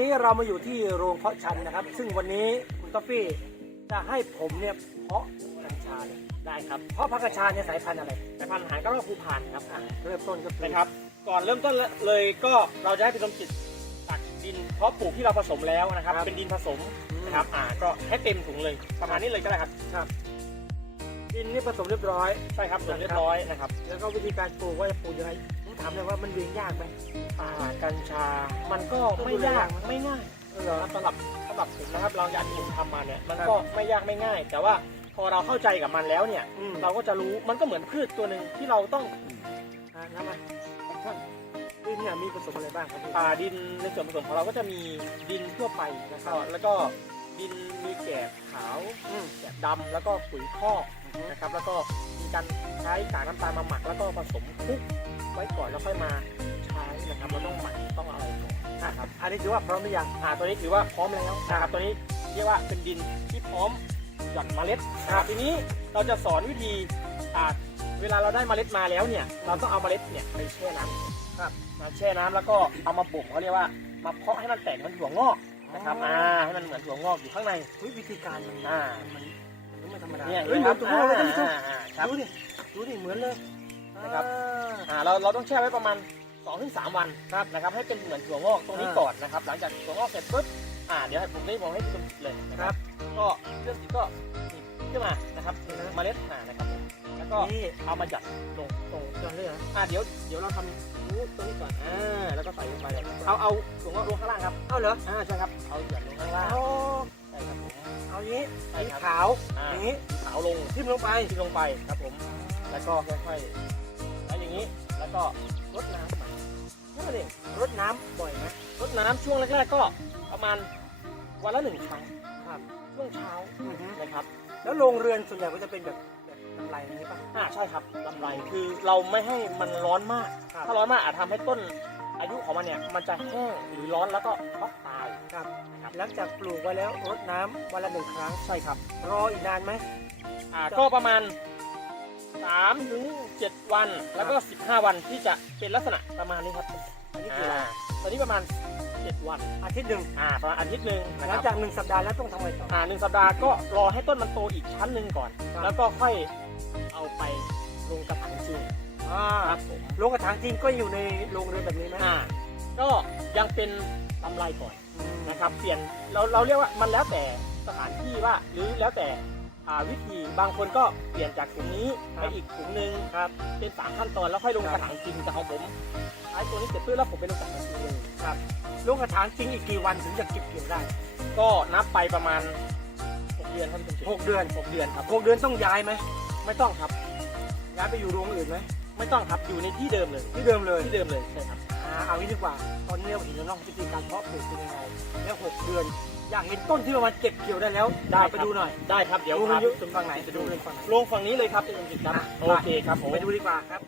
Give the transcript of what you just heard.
นี้เรามาอยู่ที่โรงเพาะชำนะครับ ซึ่งวันนี้คุณต๊อฟฟี่จะให้ผมเนี่ยเพาะกัญชาเลยได้ครับ เพาะพักกัญชาเนี่ยสายพันธุ์อะไรสายพันธุ์หางก็ว่าภูพานครับอะเริ่มต้นก็คือนะครับ ก่อนเริ่มต้นเลยก็เราจะให้พี่สมจิตตักดินเพาะปลูกที่เราผสมแล้วนะครับ เป็นดินผสมนะครับ อ่า ก็ให้เต็มถุงเลย ประมาณนี้เลยก็ได้ครับครับ ดินนี่ผสมเรียบร้อย ใช่ครับส่วนเรียบร้อยนะครับ แล้วก็วิธีการปลูกว่าจะปลูกยังไงผม ถามเลยว่ามันเลี้ยงยากไหมอ่ากัญชา มันก็ไม่ยากไม่ง่ายเหรอสำหรับสำหรับผมนะครับเราอย่างที่ผมทำมาเนี่ยมันครับก็ไม่ยากไม่ง่าย แต่ว่าพอเราเข้าใจกับมันแล้วเนี่ยอืมเราก็จะรู้มันก็เหมือนพืชตัวหนึ่งที่เราต้องอ่าน้ำมันท่านดินเนี่ยมีผสมอะไรบ้างครับพี่ป่าดินในส่วนผสมของเราก็จะมีดินทั่วไปนะครับแล้วก็ดินมีแกบขาวอืมแกบดำแล้วก็ปุ๋ยคอกนะครับ แล้วก็มีการใช้กากน้ำตาลมาหมักแล้วก็ผสมคลุก ไว้ก่อนแล้วค่อยมาใช้นะครับเราต้องหมักต้องอะไรก่อนนะครับอันนี้ถือว่าพร้อมหรือยังอ่าตัวนี้ถือว่าพร้อมแล้วนะครับตัวนี้เรียกว่าเป็นดินที่พร้อมหย่อนเมล็ดนะครับทีนี้เราจะสอนวิธีอ่าเวลาเราได้เมล็ดมาแล้วเนี่ย เราต้องเอาเมล็ดเนี่ยไปแช่น้ำครับมาแช่น้ำแล้วก็เอามาบ่มเขาเรียกว่ามาเพาะให้มันแตกเหมันถั่วงอกนะครับอ่าให้มันเหมือนถั่วงอกอยู่ข้างในเฮ้ยวิธีการมันอ่ามันมันไม่ธรรมดาเนี่ยเฮ้ยเหมือนตัวพวกเราเลยท่านผู้ชมอ่าอ่าครับดูดิดูดิเหมือนเลย นะครับอ่าอ่าเราเราต้องแช่ไว้ประมาณ2-3ถึงวันครับนะครับให้เป็นเหมือนถั่วงอกตรงนี้อ่าก่อนนะครับหลังจากถั่วงอกเสร็จปุ๊บอ่าเดี๋ยวให้ผมได้มองให้คุณเลยนะคครัรับบก็เรื่องนี้ก็หยิบขึ้นมานะครับเมล็ดมานะครับผมแล้วก็นี่เอามาหยัดลงตรงจอนเลยเหรออ่าเดี๋ยวเดี๋ยวเราทำนู้ตรงนี้ก่อนอ่าแล้วก็ใส่ลงไปเลยเอาเอาถุงเอาลงข้างล่างครับเอาเหรออ่าใช่ครับเอาหยัดลงข้างล่างเอาใช่ครับผมเอาอย่างนี้ใช่สีครับขาวอ่าอย่างนี้ขาวลงทิ่มลงไปที่ลงไปครับผม แล้วก็ค่อยๆแล้ว อย่างนี้ แล้วก็รดน้ำใหม่แค่นั้นเองรดน้ำบ่อยไหมรดน้ำช่วงแรกๆก็ประมาณวันละหนึ่งครั้งครับช่วงเช้าอือฮึนะครับ แล้วโรงเรือนส่วนใหญ่ก็จะเป็นแบบแบบกำไรนี้ป่ะอ่าใช่ครับลำไรคือเราไม่ให้มันร้อนมากครับถ้าร้อนมากอาจทำให้ต้นอายุของมันเนี่ยมันจะแห้งหรือร้อนแล้วก็ช็อกตายครับนะครับหลังจากปลูกไว้แล้วรดน้ำวันละหนึ่งครั้งใช่ครับ รออีกนานไหมอ่าก็ประมาณ 3ถึง7วันแล้วก็ 15 วันที่จะเป็นลักษณะประมาณนี้ครับอันนี้คืออะไรอ่าตอนนี้ประมาณ 7 วันอาทิตย์หนึ่งอ่าประมาณอาทิตย์หนึ่งนะหคลัรังบจากหนึ่งสัปดาห์แล้วต้องทำอะไรต่อ อ่าหนึ่งสัปดาห์ก็รอให้ต้นมันโตอีกชั้นหนึ่งก่อน ครับ แล้วก็ค่อยเอาไปลงกระถางจริงอ่าครับผมโรงกระถางจริงก็อยู่ในโรงเรือนแบบนี้ไหมอ่าก็ยังเป็นลำไรก่อน นะครับเปลี่ยนเราเราเรียกว่ามันแล้วแต่สถานที่ว่าหรือแล้วแต่อ่า วิธีบางคนก็เปลี่ยนจากถุงนี้ไปอีกถุงหนึ่งครับเป็นสามขั้นตอนแล้วค่อยลงกระถางจริงแต่ของผมใช้ตัวนี้เสร็จปุ๊บแล้วผมไปลงกระถางจริงเลยครับโรงกระถางจริงอีกกี่วันถึงจะเก็บเกี่ยวได้ ก็นับไปประมาณหกเดือนครับคุณหกเดือนหกเดือนครับหกเดือนต้องย้ายไหมไม่ต้องครับย้ายไปอยู่โรงอื่นไหมไม่ต้องครับอยู่ในที่เดิมเลยที่เดิมเลยที่เดิมเลยใช่ครับอ่า เอางี้ดีกว่า ตอนนี้เราเห็นแล้วเน้องวิธีการเพาะปลูกเป็นยังไง แล้วหกเดือน อยากเห็นต้นที่ประมาณเก็บเกี่ยวได้แล้วได้ไปดูหน่อยได้ครับเดี๋ยวดูพามันอยู่ไปฝั่งไหนไปดูเลยฝั่งไหนลงฝั่งนี้เลยครับคุณจิตครับอะโอเคครับผมไปดูดีกว่าครับ